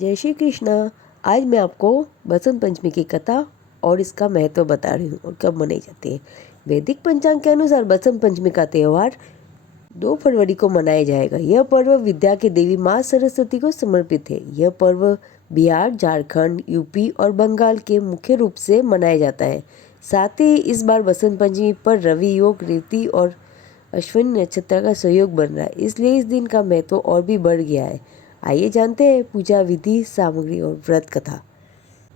जय श्री कृष्णा। आज मैं आपको बसंत पंचमी की कथा और इसका महत्व बता रही हूँ और कब मनाई जाती है। वैदिक पंचांग के अनुसार बसंत पंचमी का त्यौहार 2 फरवरी को मनाया जाएगा। यह पर्व विद्या की देवी माँ सरस्वती को समर्पित है। यह पर्व बिहार, झारखंड, यूपी और बंगाल के मुख्य रूप से मनाया जाता है। साथ ही इस बार बसंत पंचमी पर रवि योग, रेवती और अश्विनी नक्षत्र का सहयोग बन रहा है, इसलिए इस दिन का महत्व और भी बढ़ गया है। आइए जानते हैं पूजा विधि, सामग्री और व्रत कथा।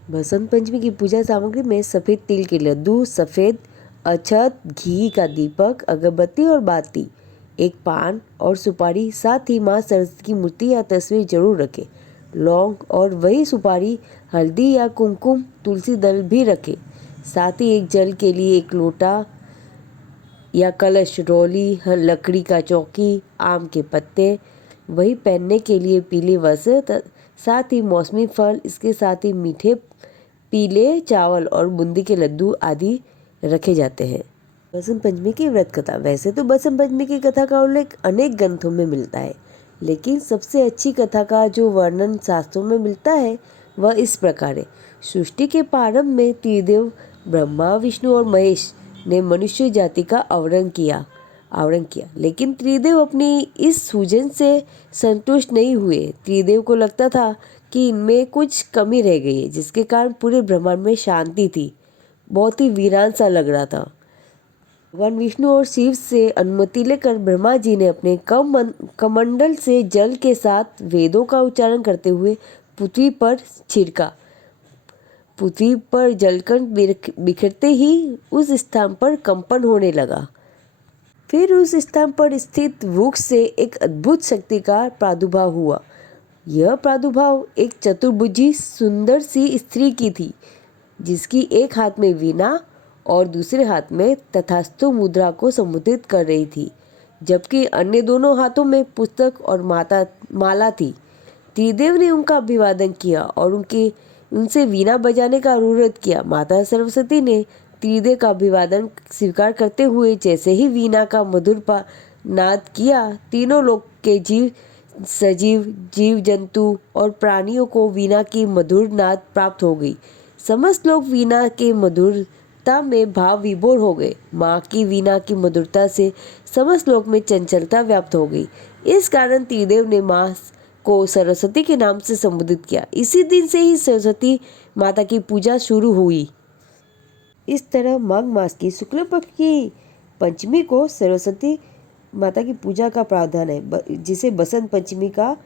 बसंत पंचमी की पूजा सामग्री में सफ़ेद तिल के लड्डू, सफ़ेद अक्षत, घी का दीपक, अगरबत्ती और बाती, एक पान और सुपारी, साथ ही माँ सरस्वती की मूर्ति या तस्वीर जरूर रखें। लौंग और वही सुपारी, हल्दी या कुमकुम, तुलसी दल भी रखें। साथ ही एक जल के लिए एक लोटा या कलश, रोली, लकड़ी का चौकी, आम के पत्ते, वही पहनने के लिए पीले वस्त्र, साथ ही मौसमी फल, इसके साथ ही मीठे पीले चावल और बूंदी के लड्डू आदि रखे जाते हैं। बसंत पंचमी की व्रत कथा। वैसे तो बसंत पंचमी की कथा का उल्लेख अनेक ग्रंथों में मिलता है, लेकिन सबसे अच्छी कथा का जो वर्णन शास्त्रों में मिलता है वह इस प्रकार है। सृष्टि के प्रारंभ में त्रिदेव ब्रह्मा, विष्णु और महेश ने मनुष्य जाति का आवरण किया, लेकिन त्रिदेव अपनी इस सूजन से संतुष्ट नहीं हुए। त्रिदेव को लगता था कि इनमें कुछ कमी रह गई है, जिसके कारण पूरे ब्रह्मांड में शांति थी, बहुत ही वीरान सा लग रहा था। भगवान विष्णु और शिव से अनुमति लेकर ब्रह्मा जी ने अपने कमंडल से जल के साथ वेदों का उच्चारण करते हुए पृथ्वी पर छिड़का। पृथ्वी पर जलकण बिखरते ही उस स्थान पर कंपन होने लगा। फिर उस स्थान पर स्थित वृक्ष से एक अद्भुत शक्ति का प्रादुर्भाव हुआ। यह प्रादुर्भाव एक चतुर्भुजी सुंदर सी स्त्री की थी, जिसकी एक हाथ में वीणा और दूसरे हाथ में तथास्तु मुद्रा को संबोधित कर रही थी, जबकि अन्य दोनों हाथों में पुस्तक और माला थी। त्रिदेव ने उनका अभिवादन किया और उनसे वीणा बजाने का अनुरोध किया। माता सरस्वती ने त्रिदेव का अभिवादन स्वीकार करते हुए जैसे ही वीणा का मधुर नाद किया, तीनों लोक के सजीव, जीव जंतु और प्राणियों को वीणा की मधुर नाद प्राप्त हो गई। समस्त लोग वीणा के मधुरता में भाव विभोर हो गए। माँ की वीणा की मधुरता से समस्त लोक में चंचलता व्याप्त हो गई। इस कारण त्रिदेव ने माँ को सरस्वती के नाम से संबोधित किया। इसी दिन से ही सरस्वती माता की पूजा शुरू हुई। इस तरह माघ मास की शुक्ल पक्ष की पंचमी को सरस्वती माता की पूजा का प्रावधान है, जिसे बसंत पंचमी का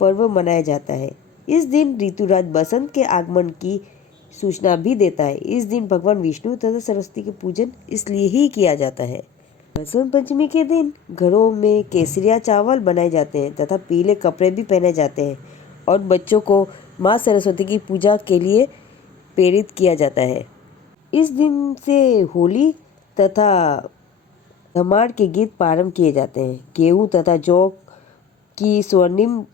पर्व मनाया जाता है। इस दिन ऋतुराज बसंत के आगमन की सूचना भी देता है। इस दिन भगवान विष्णु तथा सरस्वती के पूजन इसलिए ही किया जाता है। बसंत पंचमी के दिन घरों में केसरिया चावल बनाए जाते हैं तथा पीले कपड़े भी पहने जाते हैं और बच्चों को माँ सरस्वती की पूजा के लिए प्रेरित किया जाता है। इस दिन से होली तथा धमार के गीत प्रारंभ किए जाते हैं। गेहूँ तथा जौ की स्वर्णिम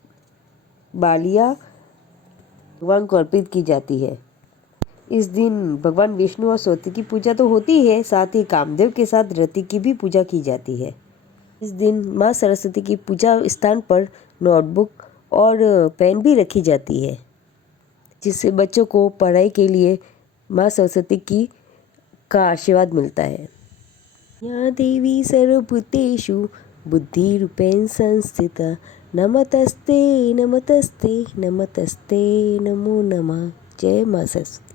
बालियाँ भगवान को अर्पित की जाती है। इस दिन भगवान विष्णु और सरस्वती की पूजा तो होती है, साथ ही कामदेव के साथ रति की भी पूजा की जाती है। इस दिन माँ सरस्वती की पूजा स्थान पर नोटबुक और पेन भी रखी जाती है, जिससे बच्चों को पढ़ाई के लिए माँ सरस्वती का आशीर्वाद मिलता है। या देवी सर्वभूतेषु बुद्धिरूपेण संस्थिता नमस्तस्ते नमस्तस्ते नमस्तस्ते नमो नमः। जय माँ सरस्वती।